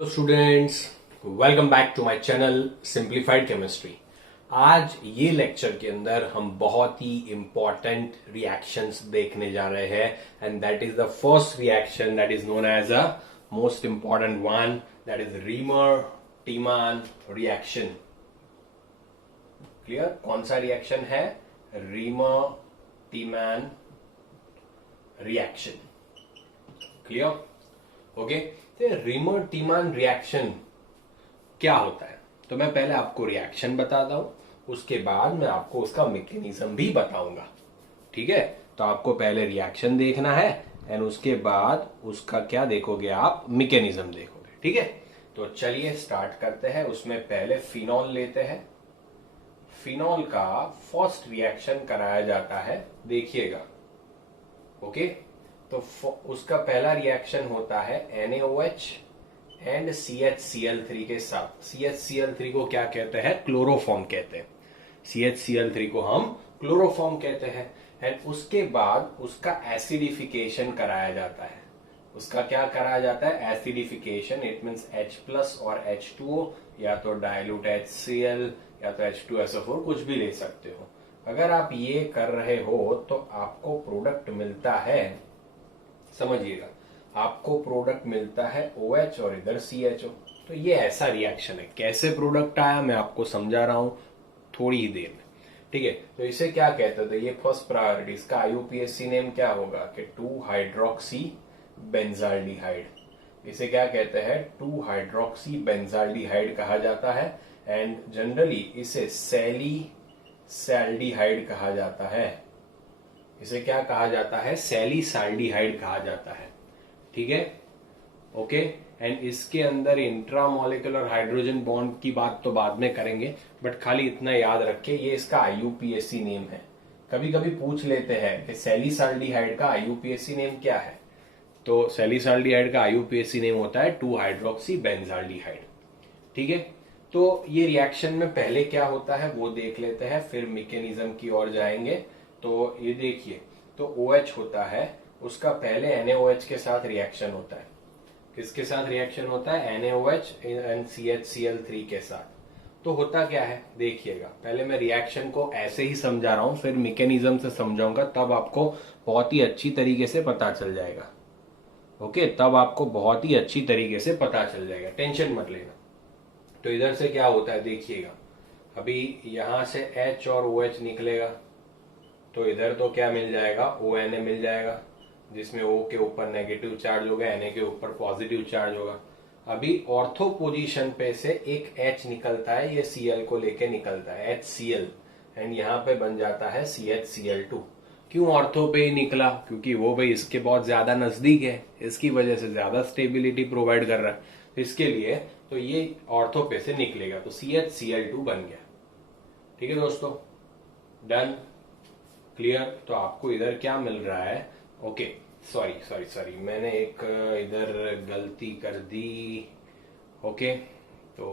तो students, welcome back to my channel simplified chemistry. आज ये लेक्चर के अंदर हम बहुत ही इंपॉर्टेंट रिएक्शंस देखने जा रहे हैं and that is the first reaction that is known as a most important one, that is Reimer Tiemann reaction. Clear? कौन सा रिएक्शन है? Reimer Tiemann reaction. Clear? Okay. तो रीमर टीमान रिएक्शन क्या होता है? तो मैं पहले आपको रिएक्शन बताता हूं, उसके बाद मैं आपको उसका मैकेनिज्म भी बताऊंगा। ठीक है? तो आपको पहले रिएक्शन देखना है एंड उसके बाद उसका क्या देखोगे आप? मैकेनिज्म देखोगे। ठीक है? तो चलिए स्टार्ट करते हैं। उसमें पहले फिनॉल लेते हैं। फिनॉल का फर्स्ट रिएक्शन कराया जाता है, देखिएगा। ओके? तो उसका पहला रिएक्शन होता है NaOH एंड CHCl3 के साथ। CHCl3 को क्या कहते हैं? क्लोरोफॉर्म कहते हैं। CHCl3 को हम क्लोरोफॉर्म कहते हैं। एंड उसके बाद उसका एसिडिफिकेशन कराया जाता है। उसका क्या कराया जाता है? एसिडिफिकेशन। इट मीन्स H+ और H2O, या तो डायल्यूट HCl या तो H2SO4, कुछ भी ले सकते हो। अगर आप ये कर रहे हो तो आपको प्रोडक्ट मिलता है, समझिएगा, आपको प्रोडक्ट मिलता है OH और इधर CHO। तो ये ऐसा रिएक्शन है। कैसे प्रोडक्ट आया मैं आपको समझा रहा हूं थोड़ी ही देर में। ठीक है? तो इसे क्या कहते हैं? तो ये फर्स्ट प्रायोरिटी, इसका IUPAC नेम क्या होगा कि 2-हाइड्रोक्सी बेंजाल्डिहाइड। इसे क्या कहते हैं? 2-हाइड्रोक्सी बेंजाल्डिहाइड कहा जाता है। एंड जनरली इसे सैलिसाल्डिहाइड कहा जाता है। इसे क्या कहा जाता है? सैलिसाल्डिहाइड कहा जाता है। ठीक है? ओके। एंड इसके अंदर इंट्रामोलिकुलर हाइड्रोजन बॉन्ड की बात तो बाद में करेंगे, बट खाली इतना याद रखिए, ये इसका IUPAC नेम है। कभी कभी पूछ लेते हैं कि सैलिसाल्डिहाइड का IUPAC नेम क्या है। तो सैलिसाल्डिहाइड का IUPAC नेम होता है 2-हाइड्रोक्सी बेंजाल्डिहाइड। ठीक है? तो ये रिएक्शन में पहले क्या होता है वो देख लेते हैं, फिर मैकेनिज्म की ओर जाएंगे। तो ये देखिए, तो OH होता है, उसका पहले NaOH के साथ रिएक्शन होता है। किसके साथ रिएक्शन होता है? NaOH एंड CHCl3 के साथ। तो होता क्या है देखिएगा। पहले मैं रिएक्शन को ऐसे ही समझा रहा हूं, फिर मैकेनिज्म से समझाऊंगा, तब आपको बहुत ही अच्छी तरीके से पता चल जाएगा। ओके? तब आपको बहुत ही अच्छी तरीके से पता चल जाएगा, टेंशन मत लेना। तो इधर से क्या होता है देखिएगा। अभी यहां से H और OH निकलेगा, तो इधर तो क्या मिल जाएगा? ONA मिल जाएगा, जिसमें O के ऊपर नेगेटिव चार्ज होगा, Na के ऊपर पॉजिटिव चार्ज होगा। अभी ऑर्थो पोजीशन पे से एक H निकलता है, ये Cl को लेके निकलता है, HCl, एंड यहाँ पे बन जाता है CHCl2। क्यों ऑर्थो पे ही निकला? क्योंकि वो भाई इसके बहुत ज्यादा नजदीक है, इसकी वजह से ज्यादा स्टेबिलिटी प्रोवाइड कर रहा है, तो इसके लिए तो ये ऑर्थो पे से निकलेगा, तो CHCl2 बन गया। ठीक है दोस्तों? डन? क्लियर? तो आपको इधर क्या मिल रहा है? ओके, सॉरी, मैंने एक इधर गलती कर दी। ओके, तो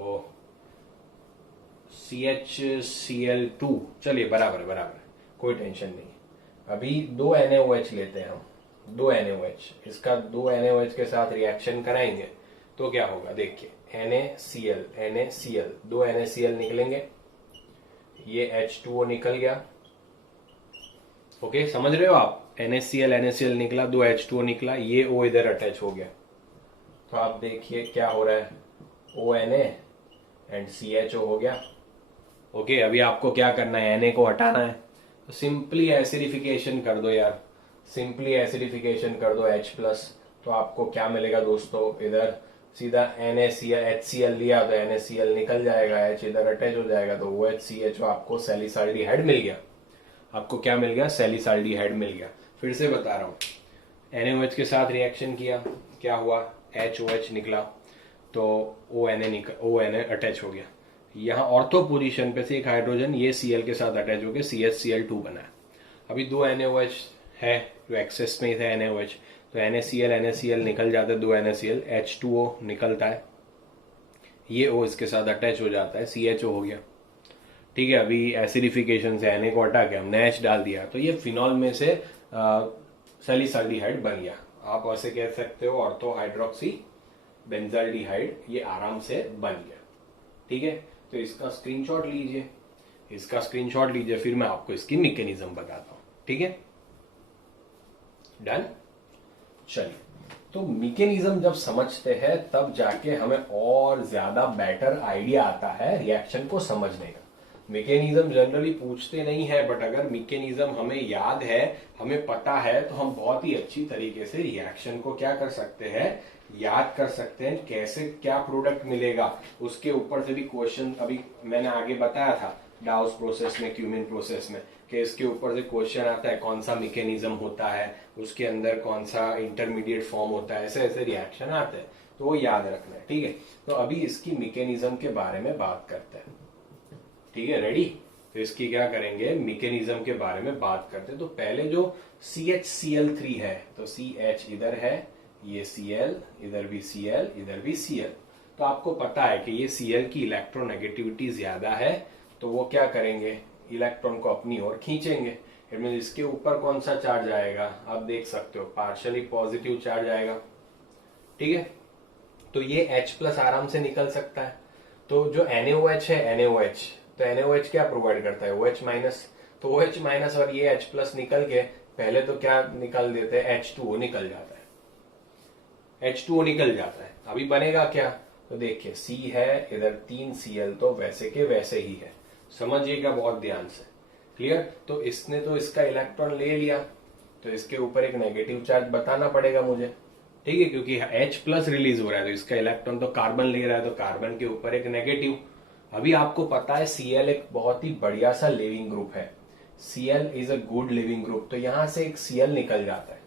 CHCl2, चलिए बराबर, कोई टेंशन नहीं। अभी 2 NaOH लेते हैं हम, 2 NaOH, इसका 2 NaOH के साथ रिएक्शन कराएंगे तो क्या होगा देखिए। NaCl, 2 NaCl निकलेंगे, ये H2O निकल गया। ओके, समझ रहे हो आप? NaCl निकला, 2 H2O निकला, ये O इधर अटैच हो गया। तो आप देखिए क्या हो रहा है, ONA एंड CHO हो गया। ओके, अभी आपको क्या करना है? Na को हटाना है, तो सिंपली एसिडिफिकेशन कर दो यार, सिंपली एसिडिफिकेशन कर दो H+। तो आपको क्या मिलेगा दोस्तों? इधर सीधा NaCl HCl लिया तो NaCl निकल जाएगा, H इधर अटैच हो जाएगा, तो OHCHO आपको सैलिसाल्डिहाइड मिल गया। आपको क्या मिल गया? सैलिसाल्डिहाइड मिल गया। फिर से बता रहा हूं, NaOH के साथ रिएक्शन किया, क्या हुआ? HOH निकला, तो ONA अटैच हो गया। यहाँ ऑर्थो पोजीशन पे से एक हाइड्रोजन ये Cl के साथ अटैच हो गया, CHCl2 बना है। अभी 2 NaOH है जो एक्सेस में थे NaOH, तो NaCl निकल जाता है, 2 NaCl, H2O निकलता है, ये O इसके साथ अटैच हो जाता है, CHO हो गया। ठीक है? अभी एसिडिफिकेशन से Na को हटा के हमने H डाल दिया, तो ये फिनॉल में से सैलिसाल्डिहाइड बन गया। आप ऐसे कह सकते हो ऑर्थो हाइड्रोक्सी बेंजाल्डिहाइड ये आराम से बन गया। ठीक है, तो इसका स्क्रीनशॉट लीजिए, इसका स्क्रीनशॉट लीजिए, फिर मैं आपको इसकी मैकेनिज्म बताता हूं। ठीक है, डन। चलिए, तो मैकेनिज्म जब समझते हैं तब जाके हमें और ज्यादा बेटर आइडिया आता है रिएक्शन को समझने का। मैकेनिज्म जनरली पूछते नहीं है, बट अगर मैकेनिज्म हमें याद है, हमें पता है, तो हम बहुत ही अच्छी तरीके से रिएक्शन को क्या कर सकते हैं, याद कर सकते हैं। कैसे क्या प्रोडक्ट मिलेगा उसके ऊपर से भी क्वेश्चन अभी मैंने आगे बताया था डाउस प्रोसेस में, क्यूमिन प्रोसेस में, कि इसके ऊपर से क्वेश्चन आता है कौन सा मैकेनिज्म होता है, उसके अंदर कौन सा इंटरमीडिएट फॉर्म होता है, ऐसे ऐसे रिएक्शन आते हैं, तो वो याद रखना है। ठीक है, तो अभी इसकी मैकेनिज्म के बारे में बात करते हैं। ठीक है, रेडी। तो इसकी क्या करेंगे, मैकेनिज्म के बारे में बात करते हैं। तो पहले जो CHCl3 है, तो CH इधर है, ये Cl, इधर भी Cl, इधर भी Cl। तो आपको पता है कि ये Cl की इलेक्ट्रोनेगेटिविटी ज्यादा है, तो वो क्या करेंगे, इलेक्ट्रॉन को अपनी ओर खींचेंगे। इट मीन इसके ऊपर कौन सा चार्ज आएगा, आप देख सकते हो पार्शियली पॉजिटिव चार्ज आएगा। ठीक है, तो ये H+ आराम से निकल सकता है। तो जो NaOH है, NaOH, तो NaOH क्या प्रोवाइड करता है, OH-। तो OH- और ये H+ निकल के पहले तो क्या निकल देते हैं, H2O निकल जाता है, H2O निकल जाता है। अभी बनेगा क्या, तो देखिए C है, इधर 3 Cl, तो वैसे के वैसे ही है, समझिएगा बहुत ध्यान से। क्लियर। तो इसने तो इसका इलेक्ट्रॉन ले लिया, तो इसके ऊपर एक नेगेटिव चार्ज बताना पड़ेगा मुझे। ठीक है, क्योंकि H+ रिलीज हो रहा है, तो इसका इलेक्ट्रॉन तो कार्बन ले रहा है, तो कार्बन के ऊपर एक नेगेटिव। अभी आपको पता है Cl एक बहुत ही बढ़िया सा लिविंग ग्रुप है, Cl is a good leaving group. तो यहां से एक Cl निकल जाता है,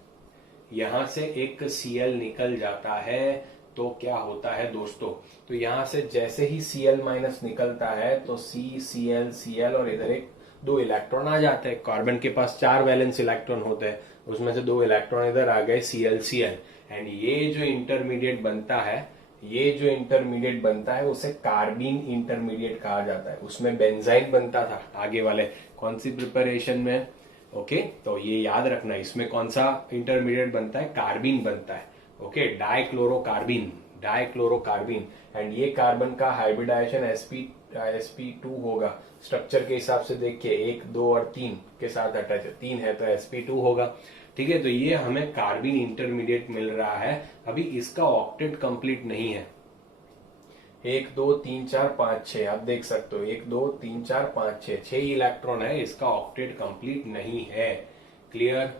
यहां से एक Cl निकल जाता है, तो क्या होता है दोस्तों, तो यहां से जैसे ही Cl- निकलता है, तो CCl Cl, और इधर एक 2 इलेक्ट्रॉन आ जाते हैं। कार्बन के पास 4 वैलेंस इलेक्ट्रॉन होते हैं, उसमें से 2 इलेक्ट्रॉन इधर आ गए, Cl Cl। एंड ये जो इंटरमीडिएट बनता है, ये जो इंटरमीडिएट बनता है उसे कार्बीन इंटरमीडिएट कहा जाता है। उसमें बेंजाइन बनता था आगे वाले कौन सी प्रिपरेशन में, ओके। तो ये याद रखना, इसमें कौन सा इंटरमीडिएट बनता है, कार्बीन बनता है। ओके, डाइक्लोरोकार्बीन, डाइक्लोरोकार्बीन। एंड ये कार्बन का हाइब्रिडाइजेशन sp2 होगा। स्ट्रक्चर के हिसाब से देखिए 1, 2 और 3 के साथ अटैच है, 3 है तो sp2 होगा। ठीक है, तो ये हमें कार्बन इंटरमीडिएट मिल रहा है। अभी इसका ऑक्टेट कंप्लीट नहीं है, 1 2 3 4 5 6, आप देख सकते हो 1 2 3 4 5 6, 6 इलेक्ट्रॉन है, इसका ऑक्टेट कंप्लीट नहीं है। Clear,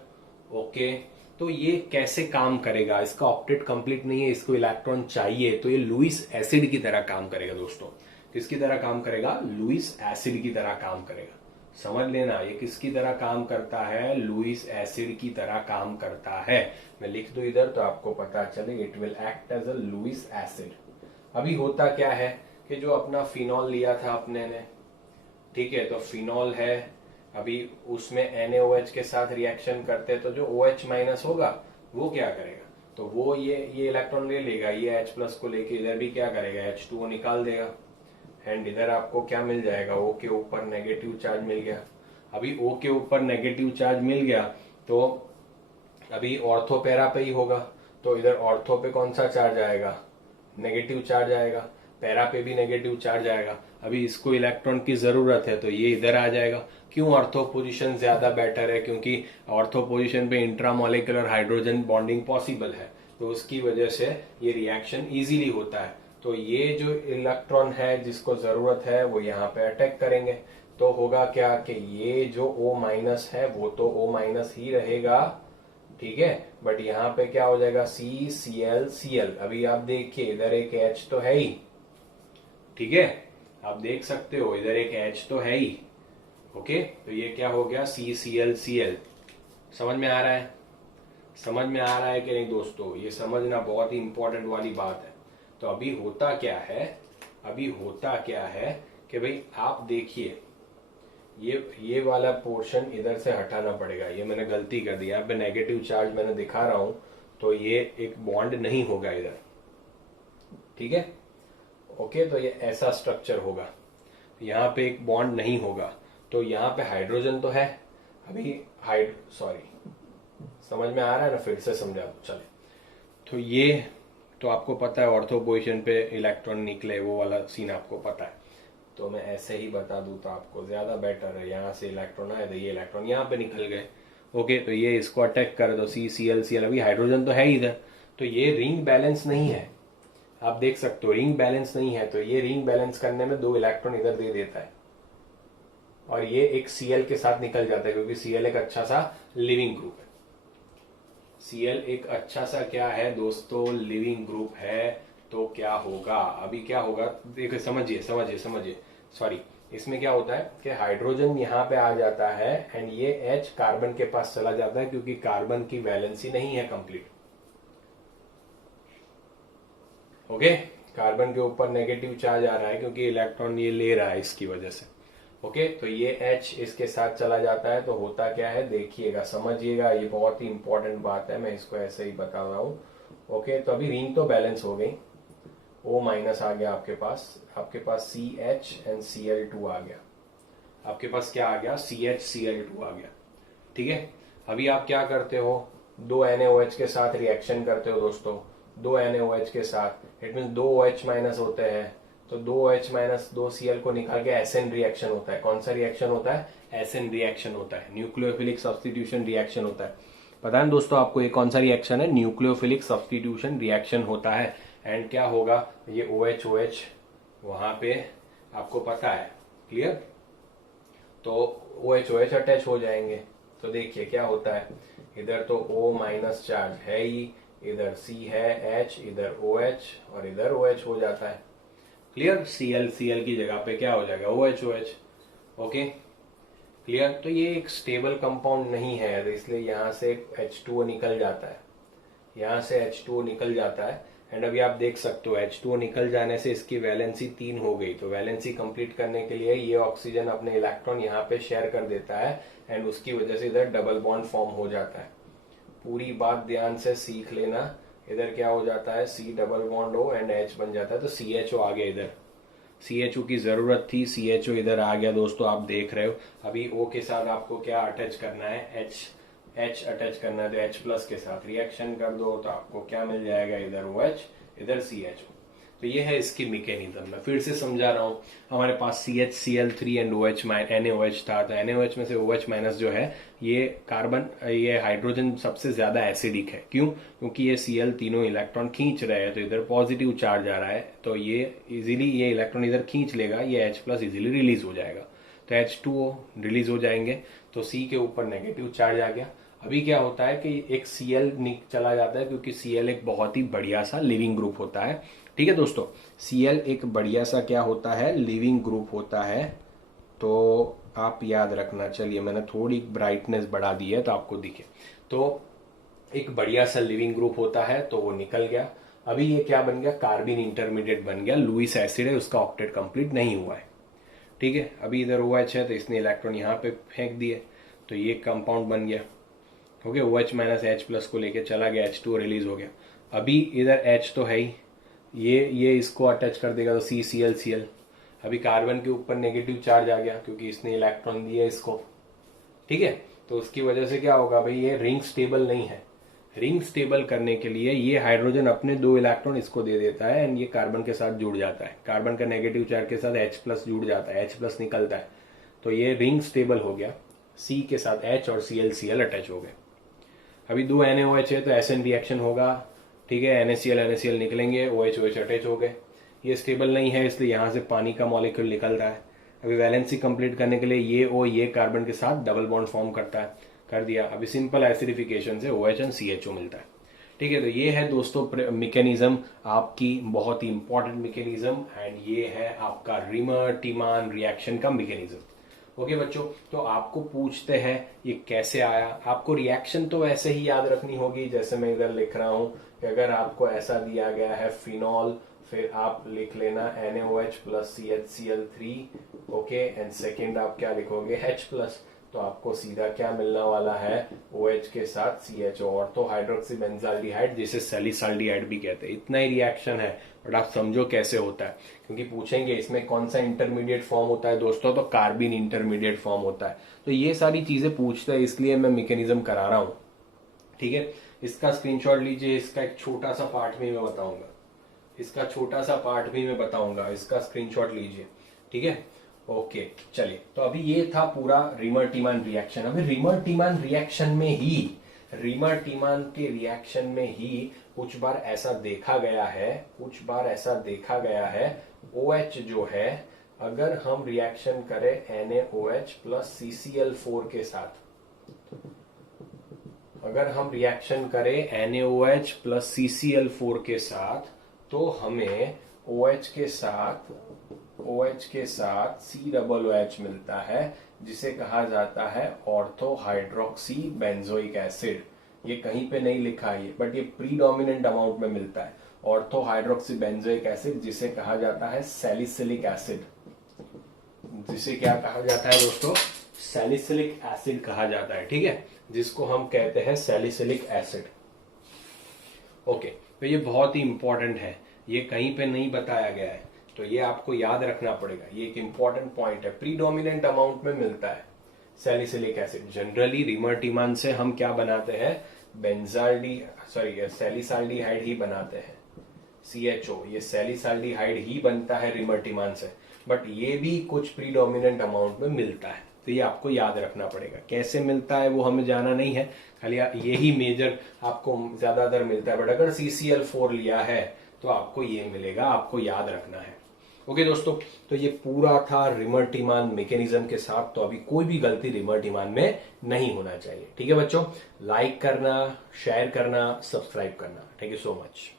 okay. तो ये कैसे काम करेगा, इसका ऑक्टेट कंप्लीट नहीं है, इसको इलेक्ट्रॉन चाहिए, तो ये लुईस एसिड की तरह काम करेगा दोस्तों। किसकी तरह काम करेगा, लुईस एसिड की तरह काम करेगा। समझ लेना, ये किसकी तरह काम करता है, लुईस एसिड की तरह काम करता है। मैं लिख दूं इधर तो आपको पता चले, it will act as a Lewis acid. अभी होता क्या है कि जो अपना फिनॉल लिया था अपने ने, ठीक है, तो फिनॉल है, अभी उसमें NaOH के साथ रिएक्शन करते तो जो OH- होगा वो क्या करेगा, तो वो ये इलेक्ट्रॉन ले लेगा, ये H+ को लेके इधर भी क्या करेगा, H2O निकाल देगा। एंड इधर आपको क्या मिल जाएगा, O के ऊपर नेगेटिव चार्ज मिल गया। अभी O के ऊपर नेगेटिव चार्ज मिल गया, तो अभी ऑर्थो पैरा पे ही होगा, तो इधर ऑर्थो पे कौन सा चार्ज आएगा, नेगेटिव चार्ज आएगा, पैरा पे भी नेगेटिव चार्ज आएगा। अभी इसको इलेक्ट्रॉन की जरूरत है, तो ये इधर आ जाएगा। क्यों ऑर्थो पोजीशन ज्यादा बेटर है, क्योंकि ऑर्थो पोजीशन पे इंट्रामोलिकुलर हाइड्रोजन बॉन्डिंग पॉसिबल है, तो उसकी वजह से ये रिएक्शन इजीली होता है। तो ये जो इलेक्ट्रॉन है जिसको जरूरत है वो यहाँ पे अटैक करेंगे, तो होगा क्या कि ये जो O- है वो तो O- ही रहेगा, ठीक है, बट यहाँ पे क्या हो जाएगा, CCl। अभी आप देखिए इधर एक H तो है ही, ठीक है, आप देख सकते हो इधर एक H तो है ही। ओके, तो ये क्या हो गया, CCl। समझ में आ रहा है, समझ में आ रहा है कि नहीं दोस्तों, ये समझना बहुत ही इंपॉर्टेंट वाली बात है। तो अभी होता क्या है, अभी होता क्या है कि भाई आप देखिए, ये वाला पोर्शन इधर से हटाना पड़ेगा, ये मैंने गलती कर दी, यहाँ पे नेगेटिव चार्ज मैंने दिखा रहा हूं, तो ये एक बॉन्ड नहीं होगा इधर, ठीक है, ओके। तो ये ऐसा स्ट्रक्चर होगा, यहाँ पे एक बॉन्ड नहीं होगा, तो यहाँ पे हाइड्रोजन तो है, अभी सॉरी, समझ में आ रहा है ना, फिर से समझा चले। तो तो आपको पता है ऑर्थो पोजीशन पे इलेक्ट्रॉन निकले, वो वाला सीन आपको पता है। तो मैं ऐसे ही बता दूं तो आपको ज्यादा बेटर है। यहाँ से इलेक्ट्रॉन आए तो ये इलेक्ट्रॉन यहाँ पे निकल गए। ओके, तो ये इसको अटैक कर दो, CCl, अभी हाइड्रोजन तो है ही इधर, तो ये रिंग बैलेंस नहीं है। आप देख सकते हो रिंग बैलेंस नहीं है, तो ये रिंग बैलेंस करने में 2 इलेक्ट्रॉन इधर दे देता है और ये एक Cl के साथ निकल जाता है, क्योंकि Cl एक अच्छा सा लिविंग ग्रुप है। Cl एक अच्छा सा क्या है दोस्तों, लिविंग ग्रुप है। तो क्या होगा, अभी क्या होगा देखो, समझिए समझिए समझिए, सॉरी, इसमें क्या होता है कि हाइड्रोजन यहाँ पे आ जाता है एंड ये H कार्बन के पास चला जाता है, क्योंकि कार्बन की वैलेंसी नहीं है कंप्लीट। ओके, कार्बन के ऊपर नेगेटिव चार्ज आ रहा है क्योंकि इलेक्ट्रॉन ये ले रहा है इसकी वजह से। ओके, तो ये H इसके साथ चला जाता है, तो होता क्या है देखिएगा, समझिएगा, ये बहुत ही इंपॉर्टेंट बात है, मैं इसको ऐसे ही बता रहा हूँ। ओके, तो अभी रिंग तो बैलेंस हो गई, O माइनस आ गया आपके पास CH एंड Cl2 आ गया, आपके पास क्या आ गया, CH Cl2 आ गया। ठीक है, अभी आप क्या करते हो, 2 NaOH के साथ रिएक्शन करते हो दोस्तों, 2 NaOH के साथ, इट मीन 2 OH माइनस होते हैं, तो 2 OH माइनस 2 Cl को निकाल के SN रिएक्शन होता है। कौन सा रिएक्शन होता है, SN रिएक्शन होता है, न्यूक्लियोफिलिक सब्स्टिट्यूशन रिएक्शन होता है। पता है दोस्तों आपको ये कौन सा रिएक्शन है, न्यूक्लियोफिलिक सब्स्टिट्यूशन रिएक्शन होता है। एंड क्या होगा, ये OH OH वहां पे आपको पता है, क्लियर, तो OH OH अटैच हो जाएंगे। तो देखिए क्या होता है, इधर तो O माइनस चार्ज है ही, इधर C है H, इधर OH और इधर OH हो जाता है। क्लियर, Cl की जगह पे क्या हो जाएगा, OH OH। Okay, clear. तो ये एक स्टेबल कंपाउंड नहीं है, तो इसलिए यहाँ से H2O निकल जाता है, यहाँ से H2O निकल जाता है। एंड अभी आप देख सकते हो H2O निकल जाने से इसकी वैलेंसी 3 हो गई, तो वैलेंसी कंप्लीट करने के लिए ये ऑक्सीजन अपने इलेक्ट्रॉन यहाँ पे शेयर कर देता है एंड उसकी वजह से इधर डबल बॉन्ड फॉर्म हो जाता है। पूरी बात ध्यान से सीख लेना, इधर क्या हो जाता है, C double bond O and H बन जाता है, तो CHO आ गया इधर, CHO की जरूरत थी, CHO इधर आ गया दोस्तों, आप देख रहे हो। अभी O के साथ आपको क्या अटैच करना है, H अटैच करना है, तो H प्लस के साथ रिएक्शन कर दो, तो आपको क्या मिल जाएगा, इधर OH इधर CHO। तो ये है इसकी मैकेनिज्म। मैं फिर से समझा रहा हूँ, हमारे पास CH Cl3 and OH NaOH था, तो NaOH में से OH माइनस जो है ये कार्बन, ये हाइड्रोजन सबसे ज्यादा एसिडिक है। क्यों, क्योंकि ये Cl तीनों इलेक्ट्रॉन खींच रहे हैं, तो इधर पॉजिटिव चार्ज आ रहा है, तो ये इजीली ये इलेक्ट्रॉन इधर खींच लेगा, ये H प्लस इजीली रिलीज हो जाएगा, तो H2O रिलीज हो जाएंगे, तो C के ऊपर नेगेटिव चार्ज आ गया। अभी क्या होता है कि एक Cl चला जाता है, क्योंकि Cl एक बहुत ही बढ़िया सा लिविंग ग्रुप होता है। ठीक है दोस्तों, Cl एक बढ़िया सा क्या होता है, लिविंग ग्रुप होता है, तो आप याद रखना। चलिए मैंने थोड़ी ब्राइटनेस बढ़ा दी है तो आपको दिखे, तो एक बढ़िया सा लिविंग ग्रुप होता है, तो वो निकल गया। अभी ये क्या बन गया, कार्बिन इंटरमीडिएट बन गया, लुईस एसिड है, उसका ऑक्टेट कंप्लीट नहीं हुआ है। ठीक है, अभी इधर OH है, तो इसने इलेक्ट्रॉन यहाँ पे फेंक दिए, तो ये कंपाउंड बन गया। Okay, OH minus H plus को लेके चला गया, H2O रिलीज हो गया। अभी इधर H तो है ही, ये इसको अटैच कर देगा, तो CCl अभी कार्बन के ऊपर नेगेटिव चार्ज आ गया, क्योंकि इसने इलेक्ट्रॉन दिया इसको। ठीक है, तो उसकी वजह से क्या होगा भाई, ये रिंग स्टेबल नहीं है। रिंग स्टेबल करने के लिए ये हाइड्रोजन अपने 2 इलेक्ट्रॉन इसको दे देता है एंड ये कार्बन के साथ जुड़ जाता है, कार्बन का नेगेटिव चार्ज के साथ H प्लस जुड़ जाता है, H प्लस निकलता है, तो ये रिंग स्टेबल हो गया। C के साथ H और Cl अटैच हो गए। अभी 2 NaOH है, तो SN रिएक्शन होगा। ठीक है, NaCl निकलेंगे, OH OH अटैच हो गए। ये स्टेबल नहीं है, इसलिए यहाँ से पानी का मॉलिक्यूल निकल रहा है। अभी वैलेंसी कंप्लीट करने के लिए ये O ये कार्बन के साथ डबल बॉन्ड फॉर्म करता है, कर दिया। अभी सिंपल एसिडिफिकेशन से OH एंड CHO मिलता है। ठीक है, तो ये है दोस्तों मैकेनिज्म आपकी, बहुत ही इंपॉर्टेंट मैकेनिज्म, एंड ये है आपका रिमर टीमान रिएक्शन का मैकेनिज्म। ओके बच्चों, तो आपको पूछते हैं ये कैसे आया। आपको रिएक्शन तो वैसे ही याद रखनी होगी, जैसे मैं इधर लिख रहा हूं कि अगर आपको ऐसा दिया गया है फिनॉल, फिर आप लिख लेना NaOH plus CHCl3, okay, and second आप क्या लिखोगे, H प्लस, तो आपको सीधा क्या मिलने वाला है, OH के साथ CHO, और तो हाइड्रोक्सी बेंजाल्डिहाइड, जिसे सैलिसाल्डिहाइड भी कहते हैं। इतना ही रिएक्शन है, बट आप समझो कैसे होता है, क्योंकि पूछेंगे इसमें कौन सा इंटरमीडिएट फॉर्म होता है दोस्तों, तो कार्बिन इंटरमीडिएट फॉर्म होता है। तो ये सारी चीजें पूछते हैं, इसलिए मैं मैकेनिज्म करा रहा हूं। ठीक है, इसका स्क्रीनशॉट लीजिए, इसका एक छोटा सा पार्ट में मैं बताऊंगा। इसका छोटा सा पार्ट भी मैं बताऊंगा, इसका स्क्रीनशॉट लीजिए, ठीक है। ओके चलिए, तो अभी ये था पूरा रीमर टीमान रिएक्शन। अभी रीमर टीमान रिएक्शन में ही, रीमर टीमान के रिएक्शन में ही कुछ बार ऐसा देखा गया है, कुछ बार ऐसा देखा गया है OH जो है, अगर हम रिएक्शन करें NaOH प्लस CCl4 के साथ, अगर हम रिएक्शन करें NaOH प्लस CCl4 के साथ, तो हमें OH के साथ COOH मिलता है, जिसे कहा जाता है ऑर्थो हाइड्रोक्सी बेंजोइक एसिड। ये कहीं पे नहीं लिखा है बट ये प्रीडोमिनेंट अमाउंट में मिलता है, ऑर्थो हाइड्रोक्सी बेंजोइक एसिड, जिसे कहा जाता है सैलिसिलिक एसिड। जिसे क्या कहा जाता है दोस्तों? सैलिसिलिक एसिड कहा जाता है, ठीक है, जिसको हम कहते हैं सैलिसिलिक एसिड। ओके, तो ये बहुत ही इंपॉर्टेंट है, ये कहीं पे नहीं बताया गया है, तो ये आपको याद रखना पड़ेगा, ये एक इंपॉर्टेंट पॉइंट है। प्रीडोमिनेंट अमाउंट में मिलता है सैलिसिलिक एसिड। जनरली रीमर टीमान से हम क्या बनाते हैं? सैलिसाल्डिहाइड ही बनाते हैं, CHO, ये सैलिसाल्डिहाइड ही बनता है रीमर टीमान से, बट ये भी कुछ प्रीडोमिनेंट अमाउंट में मिलता है, तो ये आपको याद रखना पड़ेगा। कैसे मिलता है वो हमें जाना नहीं है, खाली यही मेजर आपको ज्यादातर मिलता है, बट अगर CCl4 लिया है तो आपको ये मिलेगा, आपको याद रखना है। ओके दोस्तों, तो ये पूरा था रीमर टीमान मैकेनिज्म के साथ। तो अभी कोई भी गलती रीमर टीमान में नहीं होना चाहिए, ठीक है बच्चों। लाइक करना, शेयर करना, सब्सक्राइब करना। Thank you so much.